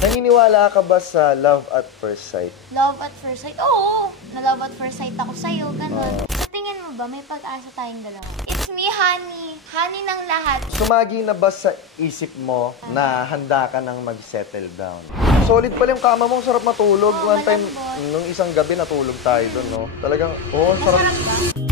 Naniniwala ka ba sa love at first sight? Love at first sight? Oo! Na-love at first sight ako sa'yo, ganun. Sa tingin mo ba, may pag-asa tayong dalawa? It's me, honey. Honey ng lahat. Sumagi na ba sa isip mo na handa ka nang mag-settle down? Solid pala yung kama mo, sarap matulog. Oo, One time, malambot. nung isang gabi natulog tayo doon, no? Talagang, oo, sarap. Masarap ba?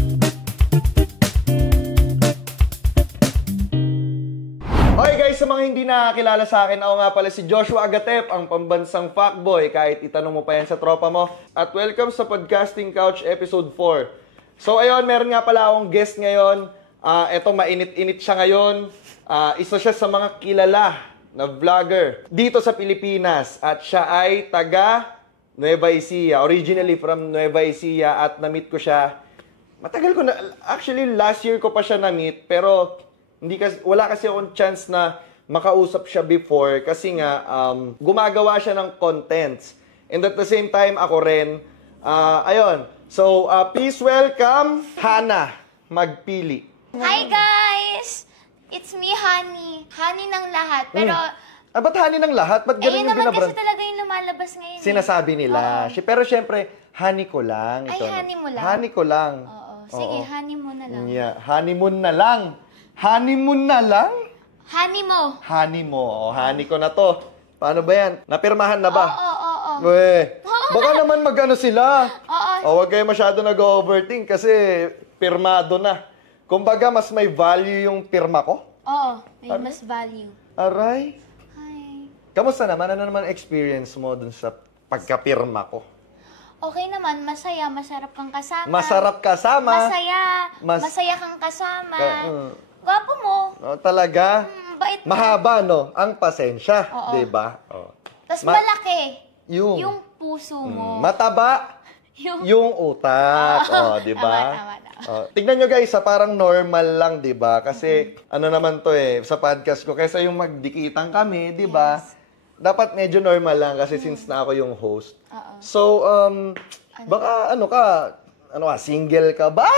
Okay guys, sa mga hindi nakakilala sa akin, ako nga pala si Joshua Agatep, ang pambansang fuckboy, kahit itanong mo pa yan sa tropa mo. At welcome sa Podcasting Couch Episode 4. So ayun, meron nga pala akong guest ngayon. Eto, mainit-init siya ngayon. Isa siya sa mga kilala na vlogger dito sa Pilipinas. At siya ay taga Nueva Ecija, originally from Nueva Ecija. At na-meet ko siya, matagal ko na, actually last year ko pa siya na-meet, pero wala kasi akong chance na makausap siya before kasi nga gumagawa siya ng contents. And at the same time, ako rin. Ayun. So, please welcome Hannah Magpili. Hi, guys! It's me, honey. Honey ng lahat. Pero, Ba't honey ng lahat? Ba't ganun ayun yung naman binabrand? kasi talaga yung lumalabas ngayon. Sinasabi nila. Pero syempre, honey ko lang. Ay, Ito, honey mo lang? Honey ko lang. Oo. Sige, honey mo na lang. Yeah, honeymoon na lang. Honeymoon na lang? Honey mo. Honey mo. O, honey ko na to. Paano ba yan? Napirmahan na ba? Oo. Weh, baka naman mag-ano sila. Oo. O, huwag kayo masyado nag-overthink kasi pirmado na. Kumbaga, mas may value yung pirma ko. Oo, may mas value. Aray. Hi. Kamusta naman? Ano naman experience mo dun sa pagkapirma ko? Okay naman, masaya, masarap kang kasama. Masarap kasama. Masaya, masaya kang kasama. Gwapo mo. Talaga? Bait mo. Mahaba, no? Ang pasensya. Oo. Diba? Tapos malaki. Yung puso mo. mataba. Yung utak. Diba? Tama. Tignan nyo guys, parang normal lang, diba? Kasi, ano naman to sa podcast ko, kaysa yung magdikitan kami, diba? Yes. Dapat medyo normal lang kasi since na ako yung host. So, baka single ka ba?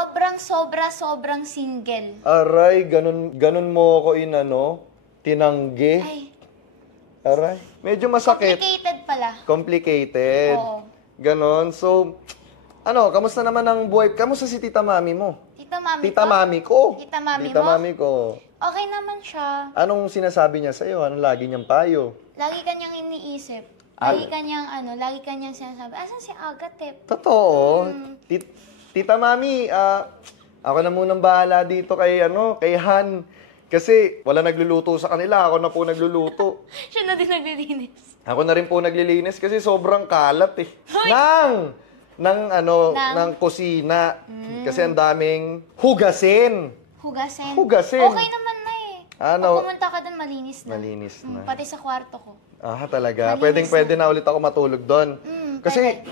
Sobrang single. Aray, ganun mo ako tinanggi. Ay, Aray, medyo masakit. complicated pala. Complicated. Oo. Ganon. So, kamusta naman ang buhay? Kamusta si Tita Mami mo? Tita Mami Tita Mami ko. Tita Mami Tita mo? Mami ko. Okay naman siya. Anong sinasabi niya sa'yo? Anong lagi niyang payo? Lagi kanyang iniisip. Lagi kanyang sinasabi, asan si Agatep? Totoo. Tita Mami, ako na munang bahala dito kay Han. Kasi wala nagluluto sa kanila, ako na po nagluluto. Siya na din naglilinis. Ako na rin po naglilinis kasi sobrang kalat ng kusina. Kasi ang daming hugasin. Hugasin? Hugasin. Okay naman na Ano? Pag pumunta ka doon, malinis na. Malinis na. Pati sa kwarto ko. Talaga. Malinis Pwede na ulit ako matulog doon. Kasi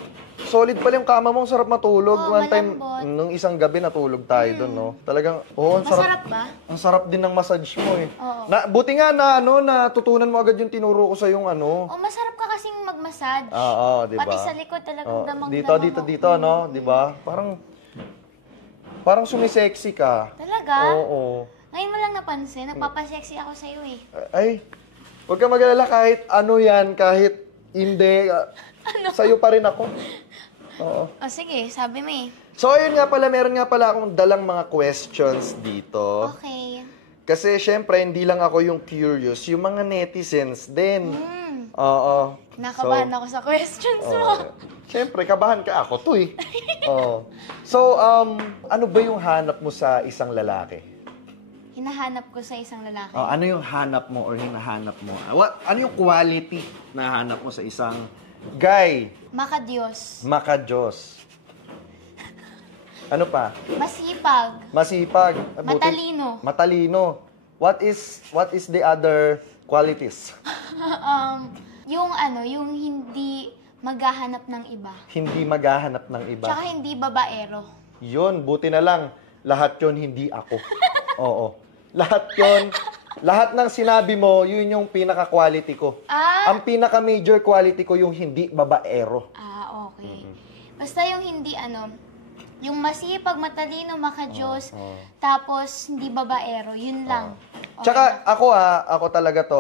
solid pala yung kama mo, sarap matulog. Oo, One time, malambot. nung isang gabi natulog tayo doon, no? Talagang, ang sarap. Masarap ba? Ang sarap din ng massage mo Oo. Buti nga natutunan mo agad yung tinuro ko sa yung Masarap ka kasing mag-massage. Oo, di ba? Pati sa likod talagang damang-dama Dito, no? Di ba? Parang sumisexy ka. Talaga? Oo. Ngayon mo lang napansin, nagpapasexy ako sa'yo Ay, huwag ka mag-alala kahit kahit hindi, sa'yo pa rin ako. Oo. Sige, sabi mo So, ayun nga pala, meron nga pala akong dalang mga questions dito. Okay. Kasi, syempre, hindi lang ako yung curious, yung mga netizens din. Oo. Nakabahan ako sa questions mo. Syempre, kabahan ka ako to Oo. So, ano ba yung hanap mo sa isang lalaki? Hinahanap ko sa isang lalaki. Ano yung hanap mo or hinahanap mo? Ano yung quality na hanap mo sa isang guy? Makadiyos. Makadiyos. Ano pa? Masipag. Masipag. Matalino. Matalino. What is the other qualities? Yung hindi maghahanap ng iba. Hindi maghahanap ng iba. Tsaka hindi babaero. Yun, buti na lang. Lahat yun, hindi ako. Oo. Lahat ng sinabi mo, yun yung pinaka-quality ko. Ang pinaka-major quality ko yung hindi babaero. Okay. Basta yung hindi Yung masipag, matalino, makajos, tapos hindi babaero. Yun lang. Tsaka ako talaga to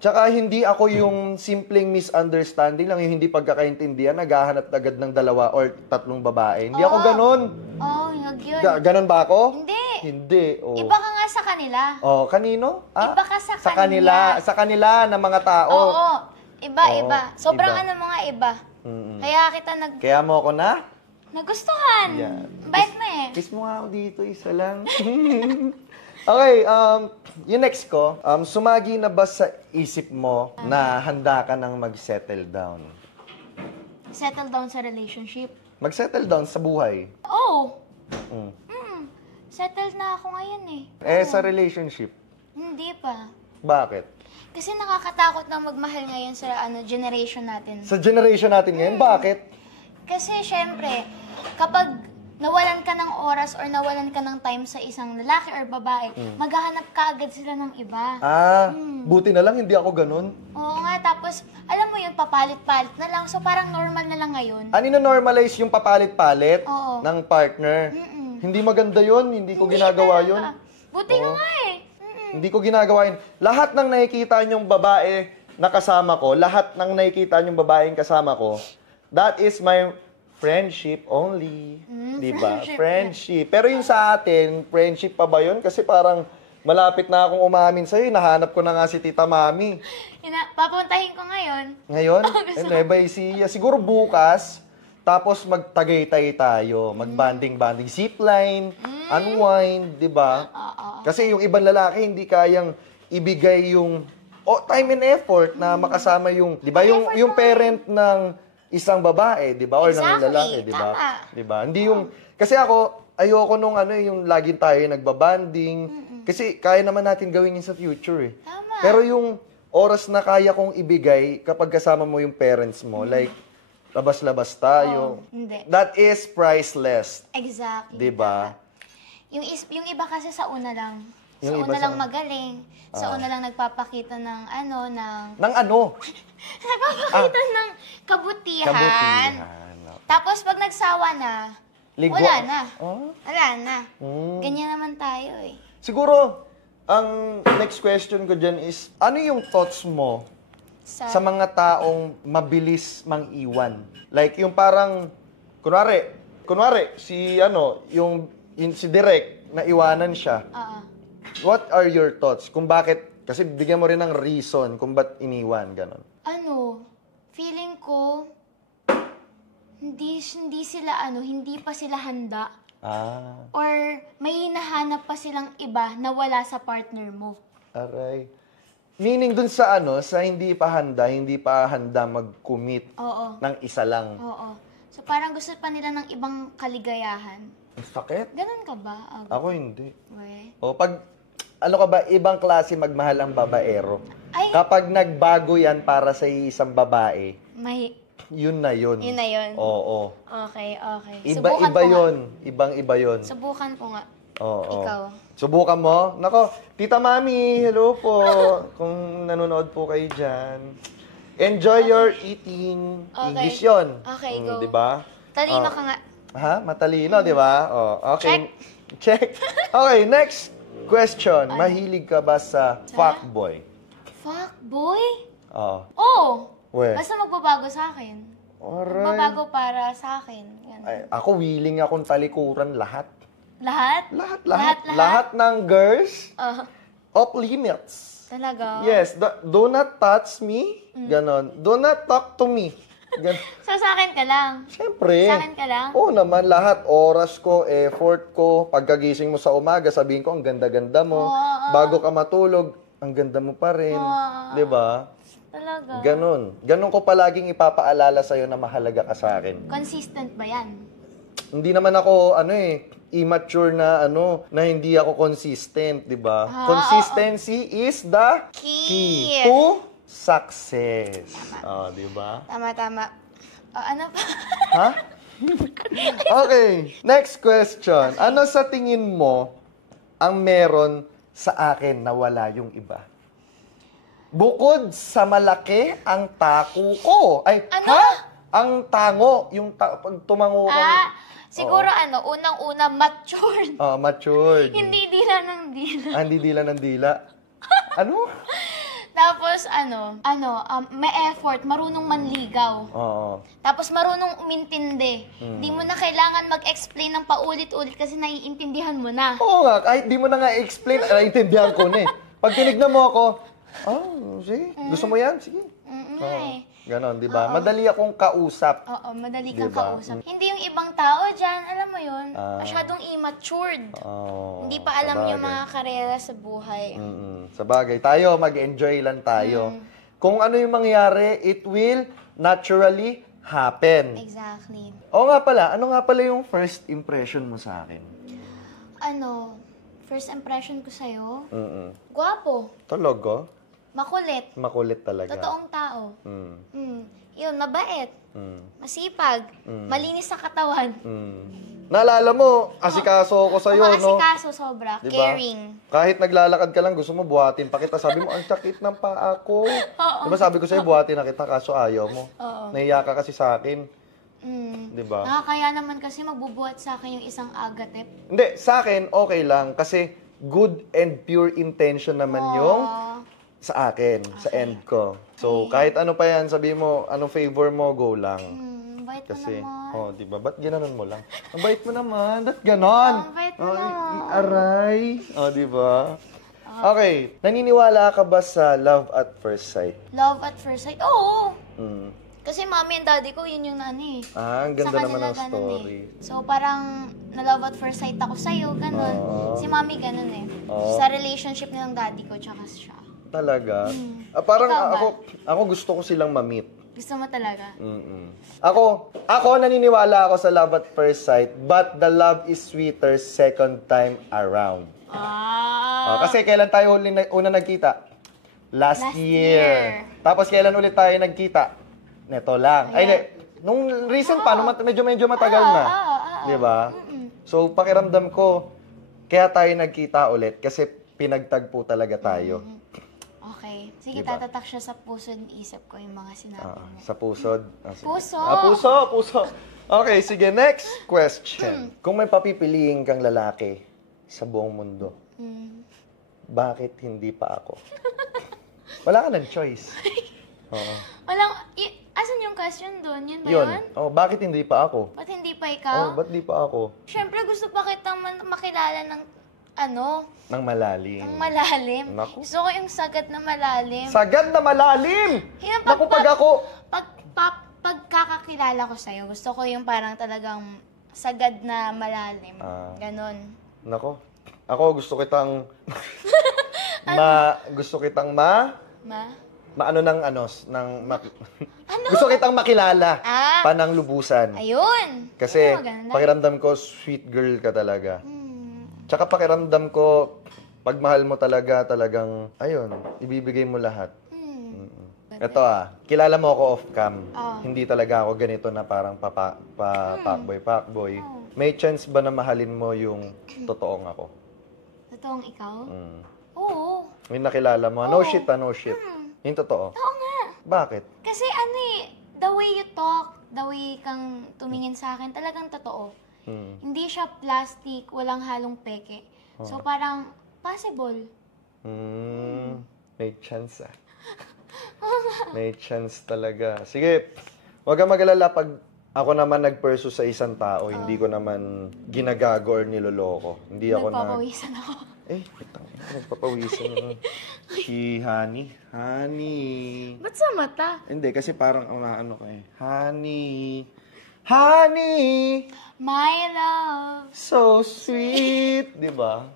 Tsaka hindi ako yung simpleng misunderstanding lang, yung hindi pagkakaintindihan, naghahanap agad ng 2 or 3 babae. Hindi ako ganun. Yun yun. Ganon ba ako? Hindi. Hindi. Iba ka nga sa kanila. Kanino? Iba ka sa kanila. Sa kanila na mga tao. Oo. Iba. Sobrang iba. ano mga iba. Kaya kita Kaya mo ako na? nagustuhan. Yan. Bait mo eh. Kiss mo nga ako dito, isa lang. Okay, yung next ko, sumagi na ba sa isip mo na handa ka nang mag-settle down? Settle down sa relationship. Mag-settle down sa buhay? Oh. Settled na ako ngayon Sa relationship? Hindi pa. Bakit? Kasi nakakatakot na magmahal ngayon sa generation natin. Sa generation natin ngayon, bakit? Kasi syempre, kapag nawalan ka ng oras or nawalan ka ng time sa isang lalaki or babae, maghahanap ka agad sila ng iba. Buti na lang, hindi ako ganun. Oo nga, tapos alam mo yun, papalit-palit na lang. So parang normal na lang ngayon. Ano normalize yung papalit-palit Oo. ng partner? Hindi maganda yun, hindi ko ginagawa yun. Buti ka nga eh. Hindi ko ginagawa yun. Lahat ng nakikita niyong babae na kasama ko, lahat ng nakikita niyong babaeng kasama ko, that is my friendship only. Diba? Friendship. Pero yung sa atin, friendship pa ba yun? Kasi parang malapit na akong umamin sa'yo. Nahanap ko na nga si Tita Mami. Papuntahin ko ngayon. Ngayon? Nueva Ecija. Siguro bukas, tapos magtagaytay tayo. Mag-banding-banding. Zipline, unwind, diba? Kasi yung ibang lalaki, hindi kayang ibigay yung time and effort na makasama yung, diba? Yung parent ng isang babae, 'di ba? Or ng lalaki, 'di ba? 'Di ba? Hindi yung kasi ako ayoko nung yung laging tayo nagbabanding kasi kaya naman natin gawin yun sa future eh. Tama. Pero yung oras na kaya kong ibigay kapag kasama mo yung parents mo, like labas-labas tayo. Hindi. That is priceless. Exactly. 'Di ba? Yung iba kasi sa una lang. Sa Yung iba una lang sa- magaling. Sa una lang nagpapakita ng Nang ano? nagpapakita ng kabutihan. Tapos pag nagsawa na, Ligwa. wala na. Oh? Wala na. Ganyan naman tayo eh. Siguro, ang next question ko dyan is, ano yung thoughts mo sa mga taong mabilis mang iwan? Like, yung parang, kunwari, si si Direk, na iwanan siya. What are your thoughts? Kung bakit, kasi bigyan mo rin ng reason kung ba't iniwan, ganon. Feeling ko, hindi pa sila handa. Or may hinahanap pa silang iba na wala sa partner mo. Aray. Meaning dun sa sa hindi pa handa mag-commit ng isa lang. Oo. So parang gusto pa nila ng ibang kaligayahan. Ang sakit. Ganon ka ba? Ako hindi. We? Ibang klase magmahal ang babaero. Ay. Kapag nagbago yan para sa isang babae, yun na yun. Yun na yun? Oo. Okay. Iba-iba yun. Ibang-iba yun. Subukan ko nga. Oo. Ikaw. Subukan mo? Nako, Tita Mami, hello po. Kung nanonood po kayo dyan. Enjoy your eating. Okay. English yun. Okay, go. Diba? Talino ka nga. Matalino, di ba? Okay. Check. Okay, next question. Mahilig ka ba sa fuckboy? Fuckboy? Oo. Oo. We. Basta magbabago sa akin. Alright. Magbabago para sa akin. Ganun. Ay, ako willing akong talikuran lahat. Lahat? Lahat ng girls off limits. Talaga? Yes, do not touch me. Ganon. Do not talk to me. So sa akin ka lang? Siyempre. Sa akin ka lang? Oo naman, lahat. Oras ko, effort ko. Pagkagising mo sa umaga, sabihin ko, ang ganda-ganda mo. Bago ka matulog, ang ganda mo pa rin. Di ba? Talaga? Ganon ko palaging ipapaalala sa'yo na mahalaga ka sa akin. Consistent ba yan? Hindi naman ako, immature na, na hindi ako consistent, di ba? Consistency is the key to success. Di ba? Tama. Ano pa? Ha? Okay, next question. Ano sa tingin mo ang meron sa akin na wala yung iba? Bukod sa malaki ang tako ko. Ay, Ano? ha? Ang tango. Pag tumango ka. Siguro unang-una, matured. Matured. Hindi dila ng dila. Hindi dila ng dila. Ano? Tapos may effort, marunong manligaw. Oo. Tapos marunong umintindi. Hindi mo na kailangan mag-explain ng paulit-ulit kasi naiintindihan mo na. Oo nga, kahit di mo na nga i-explain, naiintindihan ko na eh. Pag tinignan mo ako, sige, gusto mo yan? Sige. Ganon, di ba? Madali akong kausap. Oo, madali kang Diba? kausap. Hindi yung ibang tao dyan, alam mo yun, masyadong immature. Hindi pa alam yung mga karera sa buhay. Sa bagay, tayo, mag-enjoy lang tayo. Kung ano yung mangyari, it will naturally happen. Exactly. Oo nga pala, ano nga pala yung first impression mo sa akin? First impression ko sa'yo, Mm-mm. gwapo, Talaga? makulit, Makulit talaga. totoong tao. Mm. Yun, mabait, masipag, malinis sa katawan. Naalala mo, asikaso ako sa'yo, no? Asikaso sobra, Diba? caring. Kahit naglalakad ka lang, gusto mo buhatin pa kita. Sabi mo, ang sakit ng paa ko. Diba sabi ko sa'yo, buhatin na kita, kaso ayaw mo. Nahiya ka kasi sa akin. Diba? Nakakaya naman kasi magbubuhat sa akin yung isang agatep. Hindi, sa akin, okay lang. Kasi good and pure intention naman yung sa akin, sa end ko. So, kahit ano pa yan, sabi mo, anong favor mo, go lang. Bait mo Kasi, naman. di ba? Ba't ginanon mo lang? Ang bait mo naman. Ba't ganon? Ang bait mo naman. Aray. Di ba? Okay. Naniniwala ka ba sa love at first sight? Love at first sight? Oo. Mm. Kasi mami and daddy ko, yun yung nani. Ang ganda Sa naman kanila ng ganun story. So, parang na-love at first sight ako sa'yo, ganun. Si mami ganun eh. Sa relationship nilang daddy ko, tsaka siya. Talaga? Parang Ikaw ba? ako gusto ko silang ma-meet. Gusto mo talaga? Ako naniniwala ako sa love at first sight, but the love is sweeter second time around. Kasi kailan tayo una nagkita? Last year. Tapos kailan ulit tayo nagkita? Neto lang. Nung recent pa, medyo matagal na. Di ba? So, pakiramdam ko, kaya tayo nagkita ulit kasi pinagtagpo talaga tayo. Okay. Sige, Diba? tatatak siya sa puso at isip ko yung mga sinabi mo. Sa pusod. Sige. Puso! Puso. Okay, sige. Next question. Kung may papipiliin kang lalaki sa buong mundo, bakit hindi pa ako? Wala ka ng choice. Asan yung question doon? Yun ba Yun. yun? Bakit hindi pa ako? Ba't hindi pa ikaw? Ba't di pa ako? Siyempre, gusto pa kitang makilala ng Nang malalim. ng malalim. Naku. Gusto ko yung sagad na malalim. Sagad na malalim! Yung Naku, pag ako... Pagkakakilala ko sa'yo, gusto ko yung parang talagang sagad na malalim. Ganon. Nako. Ako gusto kitang... gusto kitang gusto kitang makilala panang lubusan. Ayun! Kasi Maganda. pakiramdam ko, sweet girl ka talaga. Tsaka pakiramdam ko, pag mahal mo talagang, ayun, ibibigay mo lahat. Ito kilala mo ako off-cam. Hindi talaga ako ganito na parang pakboy. May chance ba na mahalin mo yung totoong ako? Totoong ikaw? Oo. Yung nakilala mo, no shit. Yung totoo. Oo nga. Bakit? Kasi the way you talk, the way kang tumingin sa akin, talagang totoo. Hindi siya plastic, walang halong peke. So parang possible. May chance May chance talaga. Sige, huwag kang mag-alala pag ako naman nag-pursue sa isang tao, hindi ko naman ginagago or niloloko. Hindi ako Nagpapawisan ako. Nagpapawisan naman. Si Honey. Ba't sa mata? Hindi, kasi parang ano ka eh. Honey! My love. So sweet! Di ba?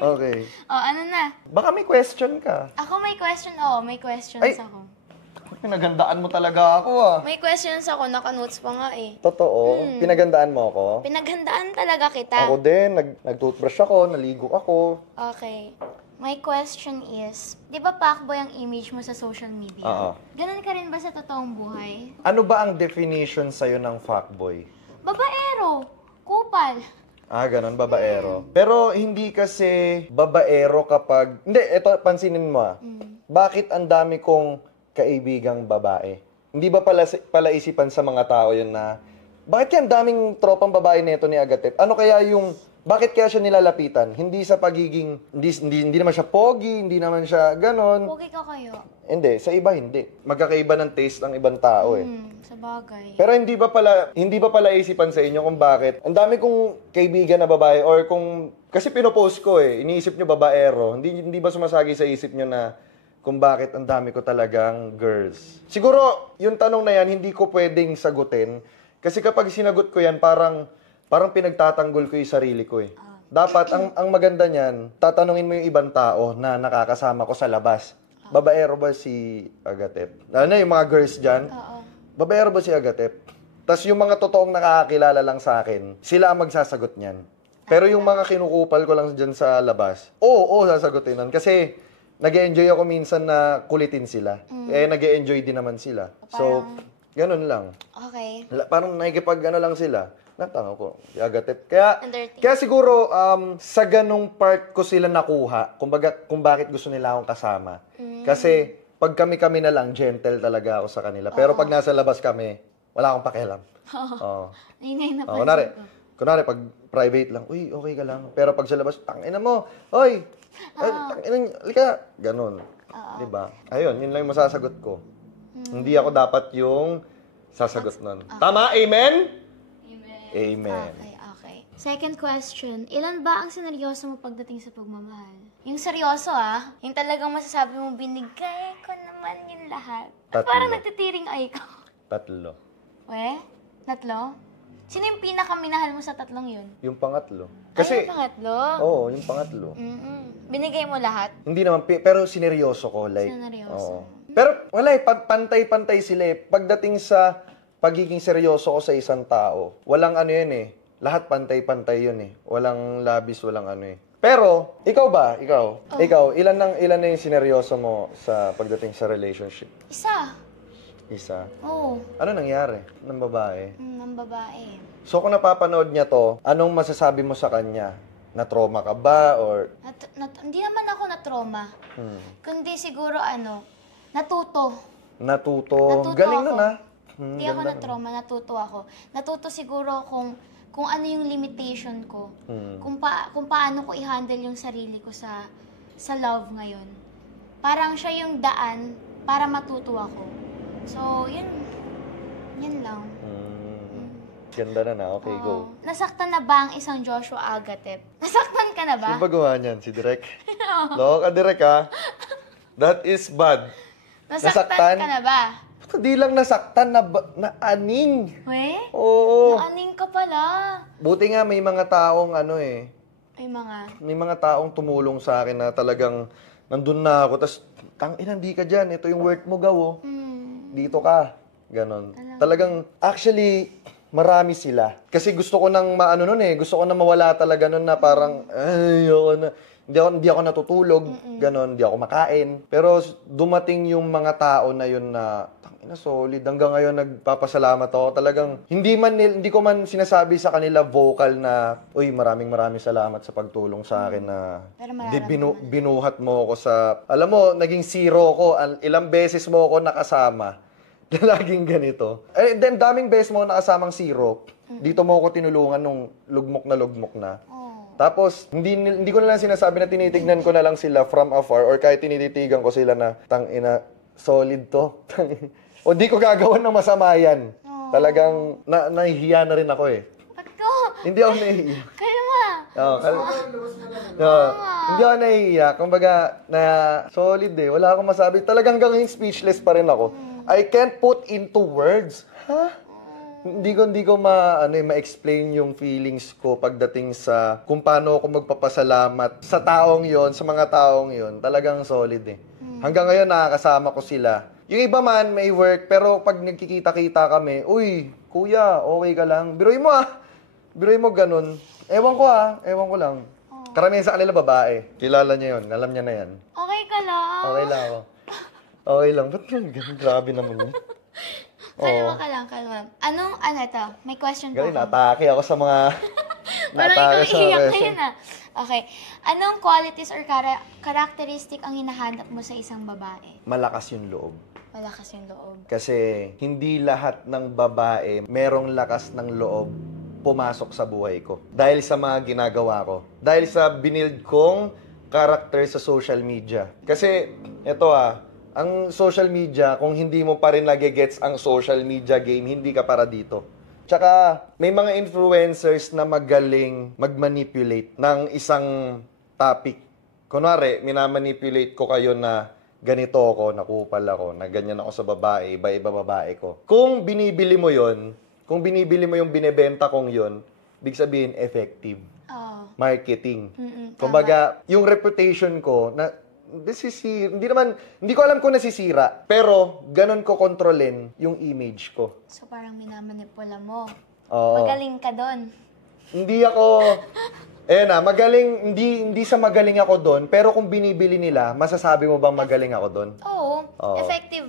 Okay. Ano na? Baka may question ka. Ako may question. May questions ako. Pinagandaan mo talaga ako May questions ako, naka-notes pa nga eh. Totoo? Pinagandaan mo ako? Pinaghandaan talaga kita. Ako din. Nag-toothbrush ako, naligo ako. Okay. My question is, di ba fuckboy ang image mo sa social media? Oo. Ganun ka rin ba sa totoong buhay? Ano ba ang definition sa'yo ng fuckboy? Babaero. Kupal. Ganon, babaero. Pero hindi kasi babaero kapag... Hindi, ito, pansinin mo Bakit ang dami kong kaibigang babae? Hindi ba pala isipan sa mga tao yun na bakit kaya ang daming tropang babae nito ni Agatep? Ano kaya yung, bakit kaya siya nilalapitan? Hindi sa pagiging, hindi naman siya pogi, hindi naman siya ganon. Pogi ka kayo. Hindi, sa iba hindi. Magkakaiba ng taste ng ibang tao eh. Sa bagay. Pero hindi ba pala isipan sa inyo kung bakit? Ang dami kong kaibigan na babae or kung, kasi pinopost ko eh, iniisip nyo babaero, hindi ba sumasagi sa isip nyo na kung bakit ang dami ko talagang girls? Siguro, yung tanong na yan, hindi ko pwedeng sagutin. Kasi kapag sinagot ko yan, parang pinagtatanggol ko yung sarili ko eh. Dapat, ang maganda niyan, tatanungin mo yung ibang tao na nakakasama ko sa labas. Babaero ba si Agatep? Ano yung mga girls dyan? Oo. Babaero ba si Agatep? Tapos yung mga totoong nakakakilala lang sa akin, sila ang magsasagot niyan. Pero yung mga kinukupal ko lang dyan sa labas, oo, sasagutin nun. Kasi, nag-e-enjoy ako minsan na kulitin sila. Nag-e-enjoy din naman sila. So, ganun lang. Okay. Parang nakikipag-ano lang sila. Natanong ko, Agatep. Kaya Undertake. siguro, sa ganung part ko sila nakuha, kumbaga, kung bakit gusto nila akong kasama. Kasi, pag kami-kami na lang, gentle talaga ako sa kanila. Pero pag nasa labas kami, wala akong pakialam. Oo. Inay na Kunwari, pag private lang, uy, okay ka lang. Pero pag sa labas, tangina mo, oy, halika, ganun. Diba? Ayun, yun lang yung masasagot ko. Hindi ako dapat yung sasagot nun. Tama? Amen? Amen. Okay. Second question, ilan ba ang sineryoso mo pagdating sa pagmamahal? Yung seryoso yung talagang masasabi mo, binigay ko naman yung lahat. At Tatlo. parang nagtitiring ay ko. 3. We? 3? Sino yung pinakaminahal mo sa 3 yun? Yung pangatlo. Ay, yung pangatlo? Oo, yung pangatlo. Binigay mo lahat? Hindi naman, pero sineryoso ko. Like, Sineryoso. oo. Pero wala pantay-pantay sila eh. Pagdating sa pagiging seryoso ko sa isang tao, walang ano yun eh. Lahat pantay-pantay yun eh. Walang labis, walang ano eh. Pero, ikaw ba? Ikaw, ilan na yung sineryoso mo sa pagdating sa relationship? Isa. Oo. Ano nangyari ng babae? Ng babae. So kung napapanood niya to, anong masasabi mo sa kanya? Na-trauma ka ba or... Hindi naman ako na-trauma. Kundi siguro natuto. Natuto. Galing ako. nun Hindi ako na-trauma, natuto ako. Natuto siguro kung ano yung limitation ko. Kung paano ko i-handle yung sarili ko sa love ngayon. Parang siya yung daan para matuto ako. So, yun lang. Ganda na. Okay, go. Nasaktan na ba ang isang Joshua Agatep? Nasaktan ka na ba? Sino ba gawa niyan? Si Direk? Loko ka, Direk, ha? That is bad. Nasaktan ka na ba? Hindi lang nasaktan, na aning. We? Oo. Naaning ka pala. Buti nga may mga taong May mga taong tumulong sa akin na talagang nandun na ako. Tapos, hindi ka dyan. Ito yung work mo, gawo. Dito ka. Ganon. Talagang, actually, marami sila. Kasi gusto ko nang gusto ko na mawala talaga nun na parang, ayoko na. Hindi ako natutulog, ganon, hindi ako makain. Pero dumating yung mga tao na yun na, tangina solid, hanggang ngayon nagpapasalamat ako. Talagang, hindi ko man sinasabi sa kanila vocal na, uy, maraming salamat sa pagtulong sa akin na binuhat mo ako sa, alam mo, naging zero ko, ilang beses mo ako nakasama. Laging ganito. Then, daming beses mo nakasamang zero. Dito mo ako tinulungan nung lugmok na. Tapos, hindi ko na lang sinasabi na tinitignan ko na lang sila from afar or kahit tinititigan ko sila na, tangina, solid to. O di ko gagawan ng masama yan. Talagang, nahihiya na rin ako eh. Ba't ko? Hindi ako nahihiya. Kalma. Hindi ako nahihiya. Kumbaga, solid eh. Wala akong masabi. Talagang hanggang speechless pa rin ako. I can't put into words. Hindi ko ma-explain yung feelings ko pagdating sa kung paano ako magpapasalamat sa taong yon, sa mga taong yon. Talagang solid eh. Hanggang ngayon nakakasama ko sila. Yung iba man may work pero pag nagkikita-kita kami, uy, kuya, okay ka lang. Biruin mo ganun. Ewan ko lang. Karamihan sa kanila babae. Kilala niya yon, alam niya na yan. Okay ka lang. Okay lang ako. Okay lang. Ba't ganun? Grabe naman yun. Kalma. Anong ito? May question po Galing, ako. natake ako sa mga... Parang ikaw iiyak ngayon Okay. Anong qualities or characteristic ang hinahanap mo sa isang babae? Malakas yung loob. Malakas yung loob. Kasi hindi lahat ng babae merong lakas ng loob pumasok sa buhay ko. Dahil sa mga ginagawa ko. Dahil sa binild kong character sa social media. Kasi, eto ang social media, kung hindi mo pa rin nagigets ang social media game, hindi ka para dito. Tsaka, may mga influencers na magaling mag-manipulate ng isang topic. Kunwari, minamanipulate ko kayo na ganito ako, nakupal ako, na ganyan ako sa babae, iba-iba babae ko. Kung binibili mo yon, kung binibili mo yung binebenta kong yon, big sabihin, effective. Marketing. Kumbaga, yung reputation ko, na hindi ko alam kung nasisira, pero ganun ko kontrolin yung image ko. So parang minamanipula mo. Oo. Magaling ka doon. Hindi ako, magaling, hindi sa magaling ako doon, pero kung binibili nila, masasabi mo bang magaling ako doon? Oo. Effective.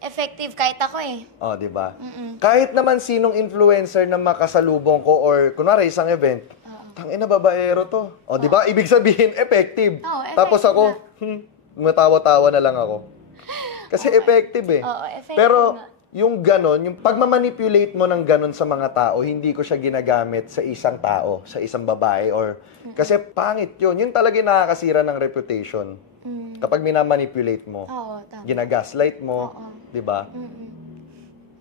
Effective kahit ako eh. Di ba? Kahit naman sinong influencer na makasalubong ko or kunwari isang event, tangina babaero to. Di ba? Ibig sabihin effective. Effective. Tapos ako, matawa-tawa na lang ako. Kasi effective eh. Oo, effective Pero nga. yung ganon, yung pagmamanipulate mo ng ganon sa mga tao, hindi ko siya ginagamit sa isang tao, sa isang babae or kasi pangit yun. Yun talaga yung nakakasira ng reputation. Kapag minamanipulate mo, Oo, tama. ginagaslight mo, di ba?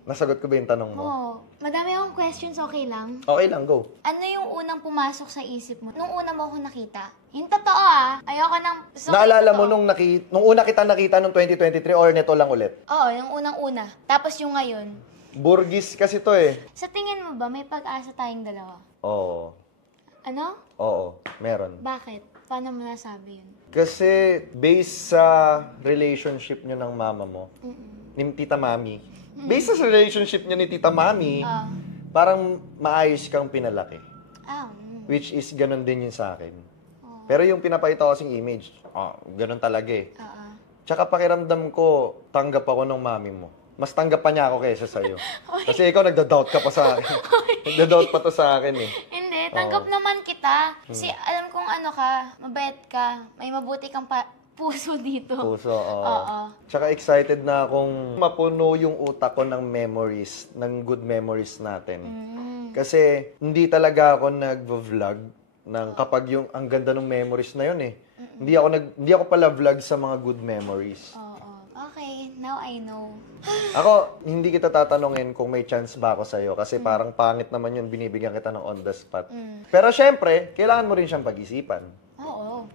Nasagot ko ba yung tanong mo? Oo. Madami akong questions, okay lang? Okay lang, go. Ano yung unang pumasok sa isip mo? Nung una mo ako nakita? Yung totoo ayoko nang... Naalala mo nung una kita nakita nung 2023 or neto lang ulit? Oo, yung unang-una. Tapos yung ngayon. Burgis kasi to eh. Sa tingin mo ba, may pag-asa tayong dalawa? Oo. Ano? Oo, meron. Bakit? Paano mo nasabi yun? Kasi based sa relationship nyo ng mama mo, ni Tita Mami, based sa relationship nyo ni Tita Mami, parang maayos kang pinalaki. Which is ganun din yun sa akin. Pero yung pinapakita ko kasing image, ganun talaga eh. Tsaka pakiramdam ko, tanggap ako ng mami mo. Mas tanggap pa niya ako kaysa sa'yo. Kasi ikaw nagda-doubt ka pa sa akin. Nagda-doubt pa to sa akin eh. Hindi, tanggap naman kita. Kasi alam kong ano ka, mabait ka, may mabuti kang puso dito. Puso, Oo. Tsaka excited na akong mapuno yung utak ko ng memories, ng good memories natin. Kasi hindi talaga ako nag-vlog ng kapag yung ang ganda ng memories na yun eh. Hindi ako pala vlog sa mga good memories. Oo. Okay, now I know. Ako, hindi kita tatanungin kung may chance ba ako sa'yo kasi parang pangit naman yun, binibigyan kita ng on the spot. Pero syempre, kailangan mo rin siyang pag-isipan. Oo.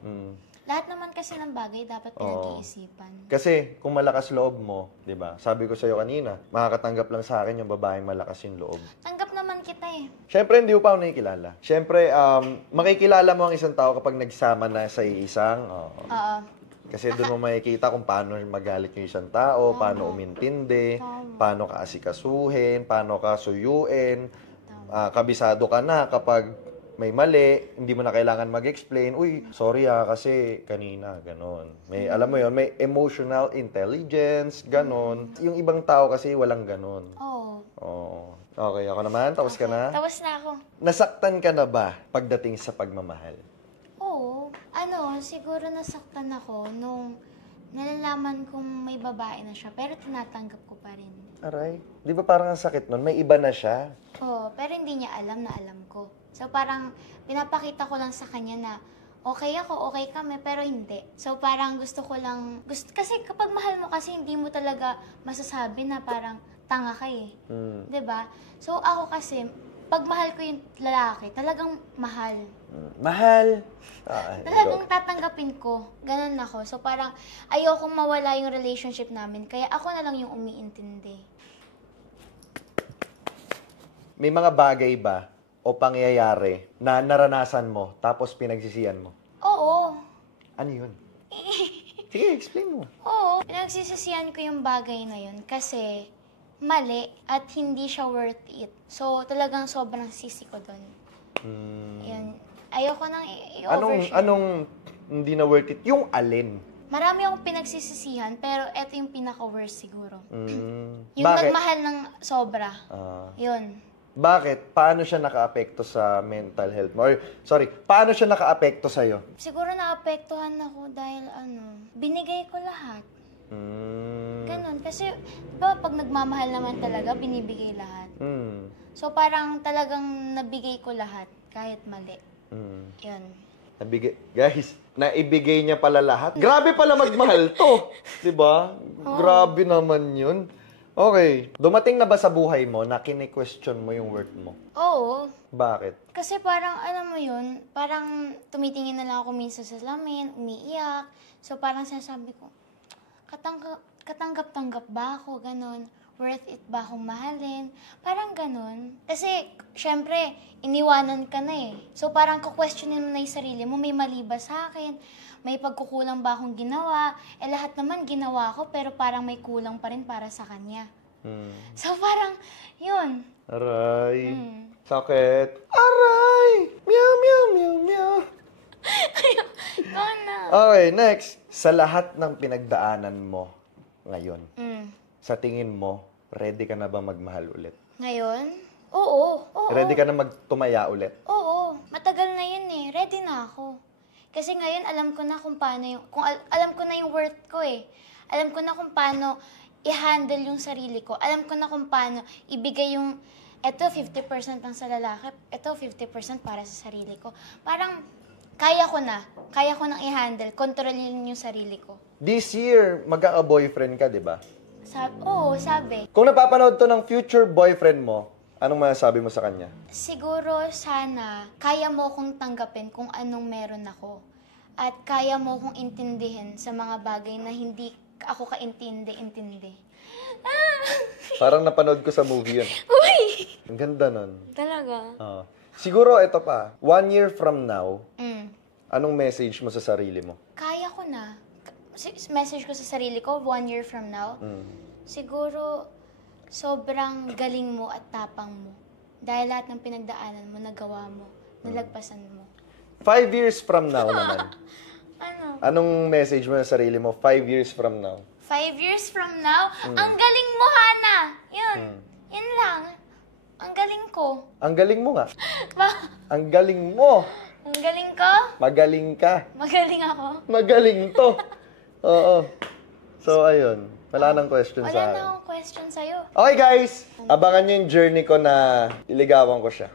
Lahat naman kasi ng bagay dapat pinag-iisipan. Kasi kung malakas loob mo, 'di ba? Sabi ko sa iyo kanina, makakatanggap lang sa akin yung babaeng malakas yung loob. Tanggap naman kita eh. Syempre hindi mo pa ako nakikilala. Syempre makikilala mo ang isang tao kapag nagsama na sa isang. Oo. Kasi doon mo makikita kung paano magalit yung isang tao, paano umintindi, paano ka asikasuhin, paano ka suyuin. Kabisado ka na kapag may mali, hindi mo na kailangan mag-explain, uy, sorry kasi kanina, ganon. Alam mo yon, may emotional intelligence, ganon. Yung ibang tao kasi walang ganon. Oo. Okay, ako naman, tapos ka na? Tapos na ako. Nasaktan ka na ba pagdating sa pagmamahal? Oo. Siguro nasaktan ako nung nalalaman kong may babae na siya, pero tinatanggap ko pa rin. Aray, di ba parang ang sakit nun? May iba na siya. Oo, pero hindi niya alam na alam ko. So parang pinapakita ko lang sa kanya na okay ako, okay kami, pero hindi. So parang gusto ko lang, kasi kapag mahal mo kasi hindi mo talaga masasabi na parang tanga ka eh. 'Di ba? So ako kasi, pag mahal ko yung lalaki, talagang mahal. Mahal? Talagang tatanggapin ko. Ganun ako. So parang ayokong mawala yung relationship namin, kaya ako na lang yung umiintindi. May mga bagay ba o pangyayari na naranasan mo tapos pinagsisihan mo? Oo. Ano yun? Sige, explain mo. Oo. Pinagsisisihan ko yung bagay na yun kasi mali at hindi siya worth it. So talagang sobrang sisi ko doon. Yun. Ayoko nang i-overshare. Anong hindi na worth it? Yung alin? Marami akong pinagsisisihan, pero eto yung pinaka-worst siguro. Yung Bakit? nagmahal ng sobra. Yun. Bakit? Paano siya naka-apekto sa mental health mo? Or, sorry, paano siya naka-apekto sa'yo? Siguro naapektuhan ako dahil binigay ko lahat. Ganon. Kasi, diba, pag nagmamahal naman talaga, binibigay lahat. So, parang talagang nabigay ko lahat, kahit mali. Yun. Guys, naibigay niya pala lahat. Grabe pala magmahal to. Diba? Grabe naman yun. Okay. Dumating na ba sa buhay mo na kine-question mo yung worth mo? Oo. Bakit? Kasi parang, alam mo yun, parang tumitingin na lang ako minsan sa salamin, umiiyak. So, parang sinasabi ko, katanggap-tanggap ba ako, ganon? Worth it ba akong mahalin? Parang ganon. Kasi, syempre, iniwanan ka na eh. So, parang kukwestiyonin mo na yung sarili mo, may mali ba sa akin? May pagkukulang ba akong ginawa? Eh, lahat naman ginawa ko, pero parang may kulang pa rin para sa kanya. So, parang, yun. Aray. Sakit. Aray! Meow, meow, meow, meow. Okay, next. Sa lahat ng pinagdaanan mo ngayon, sa tingin mo, ready ka na ba magmahal ulit? Ngayon? Oo. Ready ka na magtumaya ulit? Oo. Matagal na yun eh. Ready na ako. Kasi ngayon, alam ko na kung paano yung... alam ko na yung worth ko eh. Alam ko na kung paano i-handle yung sarili ko. Alam ko na kung paano ibigay yung... Ito, 50% lang sa lalaki. Ito, 50% para sa sarili ko. Parang, kaya ko na. Kaya ko nang i-handle. Kontrolin yung sarili ko. This year, magkaka-boyfriend ka, di ba? Oo, sabi. Kung napapanood to ng future boyfriend mo, anong masasabi mo sa kanya? Siguro sana kaya mo kong tanggapin kung anong meron ako. At kaya mo kong intindihin sa mga bagay na hindi ako kaintindi-intindi. Parang napanood ko sa movie yun. Uy! Ang ganda nun. Talaga? Siguro, ito pa. 1 year from now, anong message mo sa sarili mo? Kaya ko na. Message ko sa sarili ko, 1 year from now, siguro, sobrang galing mo at tapang mo. Dahil lahat ng pinagdaanan mo, nagawa mo, nalagpasan mo. 5 years from now naman. Ano? Anong message mo sa sarili mo 5 years from now? 5 years from now? Ang galing mo, Hana! Yun. Yun lang. Ang galing ko. Ang galing mo nga. Ang galing mo. Ang galing ko? Magaling ka. Magaling ako? Magaling to. Oo. So, ayun. Wala nang question sa Wala akin. na akong question sa'yo. Okay, guys. Abangan nyo yung journey ko na iligawan ko siya.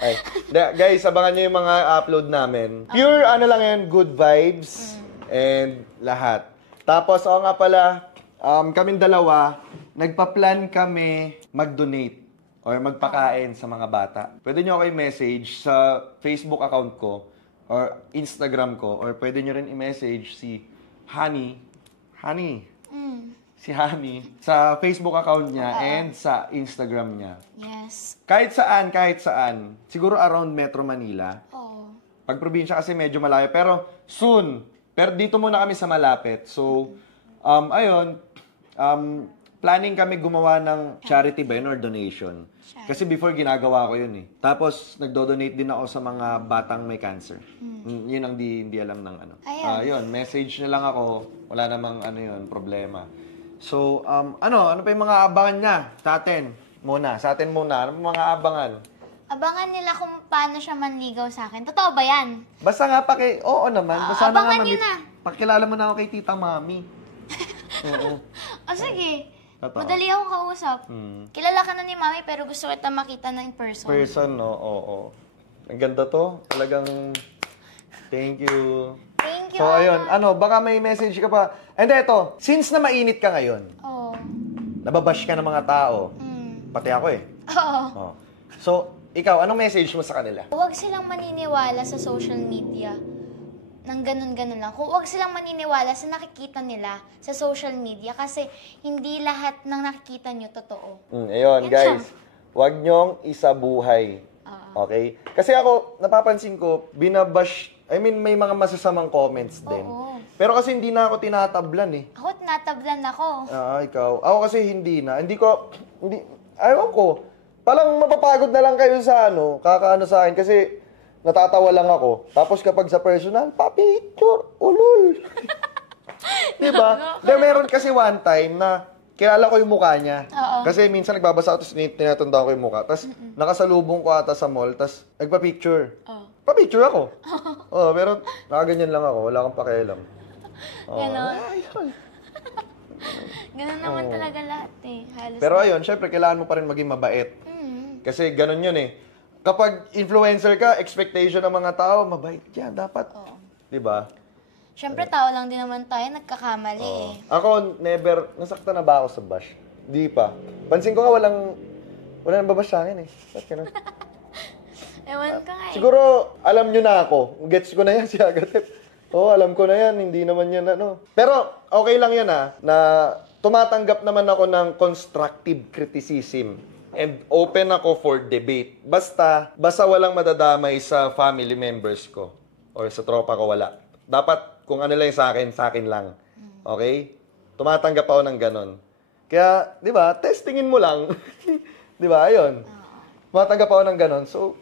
Ay. Guys, abangan nyo yung mga upload namin. Pure, ano lang yan, good vibes. And lahat. Tapos, oo nga pala, kaming dalawa, nagpa-plan kami mag-donate or magpakain sa mga bata. Pwede nyo ako i-message sa Facebook account ko or Instagram ko or pwede nyo rin i-message si Honey. Si Honey sa Facebook account niya and sa Instagram niya. Yes. Kahit saan. Siguro around Metro Manila. Oo. Pag probinsya kasi medyo malayo. Pero soon. Pero dito muna kami sa malapit. So, ayun. Planning kami gumawa ng charity ba yun or donation. Kasi before ginagawa ko yun eh. Tapos nagdo-donate din ako sa mga batang may cancer. Yun ang hindi alam ng ano. Ayun, message na lang ako. Wala namang ano yun, problema. So, ano pa yung mga abangan niya sa atin muna? Sa atin muna. Ano mga abangan? Abangan nila kung paano siya manligaw sa akin. Totoo ba yan? Basta nga oo naman. Basta abangan nga, niyo na. Pakilala mo na ako kay Tita Mami. Oo. O sige. Totoo. Madali akong kausap. Kilala ka na ni Mami pero gusto kita makita na in person. Person, no? Oo. Ang ganda to. Talagang thank you. Thank you, So, ayun. Ana. Baka may message ka pa. And eto, since na mainit ka ngayon, Oo. nababash ka ng mga tao. Pati ako eh. Oo. Oh. So, ikaw, anong message mo sa kanila? Huwag silang maniniwala sa social media ng ganun-ganun lang. Huwag silang maniniwala sa nakikita nila sa social media kasi hindi lahat ng nakikita nyo totoo. Ayun, Yan guys. siya. Huwag nyong isabuhay. Okay? Kasi ako, napapansin ko, binabash, may mga masasamang comments din. Oo. Pero kasi hindi na ako tinatablan eh. Ako, tinatablan ako. Ikaw. Ako kasi hindi, ayaw ko. Palang mapapagod na lang kayo sa kakaano sa akin kasi natatawa lang ako. Tapos kapag sa personal, pa-picture, ulul. Diba? Meron kasi one time na kilala ko yung mukha niya. Oo. Kasi minsan nagbabasa ako, tapos tinatandaan ko yung mukha. Tapos nakasalubong ko ata sa mall, tapos nagpa-picture. Pa-picture ako. Oo, pero nakaganyan lang ako. Wala kang pakialam. Ganon. Ayun. Ganon naman talaga lahat eh. Halos Pero ayun, syempre, kailangan mo pa rin maging mabait. Kasi ganon yun eh. Kapag influencer ka, expectation ng mga tao, mabait yan, dapat. Oo. Diba? Siyempre, tao lang din naman tayo, nagkakamali eh. Ako, never, nasaktan na ba ako sa bash? Di pa. Pansin ko nga, walang babash sa akin eh. Ba't ganun? Ewan ka nga eh. Siguro, alam nyo na ako. Gets ko na yan si Agatep. Oo, alam ko na yan. Hindi naman yan ano. Pero, okay lang yan na tumatanggap naman ako ng constructive criticism. And open ako for debate. Basta walang madadamay sa family members ko. Or sa tropa ko, wala. Dapat, kung ano lang sa akin lang. Okay? Tumatanggap ako ng ganon. Kaya, di ba, testingin mo lang. Di ba, ayun. Tumatanggap ako ng ganon. So,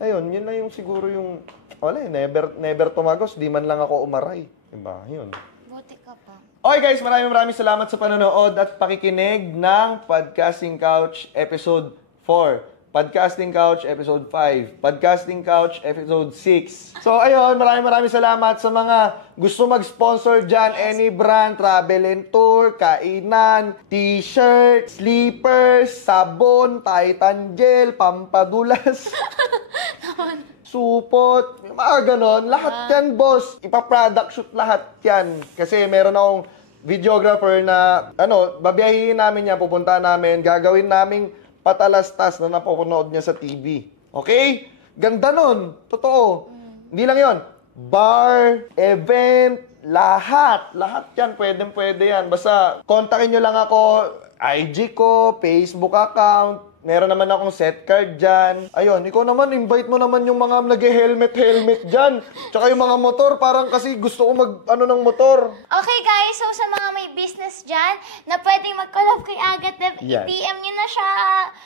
ayun, yun na yung siguro yung, wala eh, never tumagos. Di man lang ako umaray. Di ba, yun. Buti ka pa. Okay guys, maraming salamat sa panonood at pakikinig ng Podcasting Couch Episode 4, Podcasting Couch Episode 5, Podcasting Couch Episode 6. So ayun, maraming salamat sa mga gusto mag-sponsor dyan. Any brand, travel and tour, kainan, t-shirt, sleepers, sabon, Titan gel, pampadulas. Supot, mga ganon. Lahat yan, boss. Ipa-product shoot lahat yan. Kasi meron akong videographer na, babiyahin namin niya, pupunta namin, gagawin naming patalastas na napupunood niya sa TV. Okay? Ganda nun. Totoo. Hindi lang yon. Bar, event, lahat. Lahat yan. Pwede yan. Basta, kontakin nyo lang ako. IG ko, Facebook account. Meron naman akong set card dyan. Ayun, ikaw naman, invite mo naman yung mga nag-helmet dyan. Tsaka yung mga motor, parang kasi gusto ko ng motor. Okay guys, so sa mga may business dyan na pwedeng mag-collab kay Agatep, Yan. i-PM nyo na siya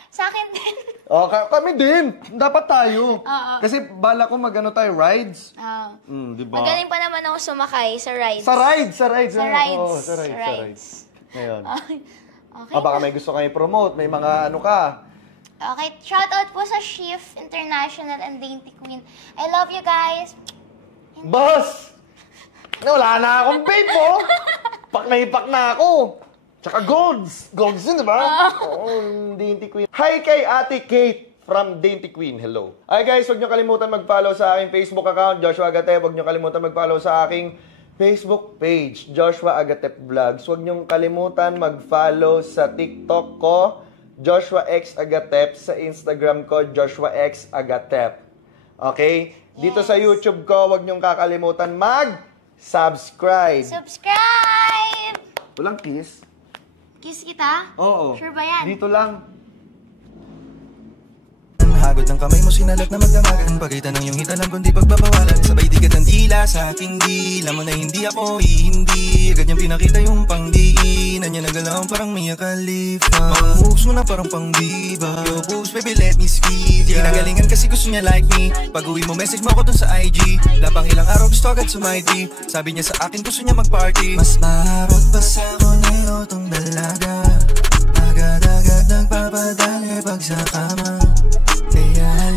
sa akin din. Kami din. Dapat tayo. Oo. Kasi bala ko tayo, rides. Diba? Magaling pa naman ako sumakay sa rides. Sa rides. Sa rides. Oo, sa rides. Ngayon. Okay. Baka may gusto kayo promote, may mga ka. Okay, shoutout po sa Shift International and Dainty Queen. I love you guys. Boss! Wala na akong vape, oh! Pak na ako. Tsaka golds. Golds yun, diba? Oo, Dainty Queen. Hi kay Ate Kate from Dainty Queen. Hello. Hi guys, huwag nyo kalimutan mag-follow sa aking Facebook account, Joshua Agatep. Huwag nyo kalimutan mag-follow sa aking Facebook page, Joshua Agatep Vlogs. Huwag nyo kalimutan mag-follow sa TikTok ko, Joshua X Agatep, sa Instagram ko, Joshua X Agatep. Okay? Dito sa YouTube ko, huwag niyong kakalimutan mag-subscribe. Subscribe! Walang kiss? Kiss kita? Oo. Sure ba yan? Dito lang. Hagod ng kamay mo sinalat na magdamagan. Pagkita ng iyong hitalan kundi pagbabawalan. Sabay digat ng dila sa aking dila mo na hindi ako hindi. Agad niyang pinakita yung pangdiinan niya nagalaw parang Mia Khalifa. Mga moves mo na parang pang diva. Yo boobs baby let me speed ya. Ginagalingan kasi gusto niya like me. Pag uwi mo message mo ako dun sa IG. Lapang ilang araw gusto agad sumayti. Sabi niya sa akin gusto niya mag-party. Mas maharot pa sa koneo tong dalaga. Agad-agad nagpapadali pag sa kama. Kaya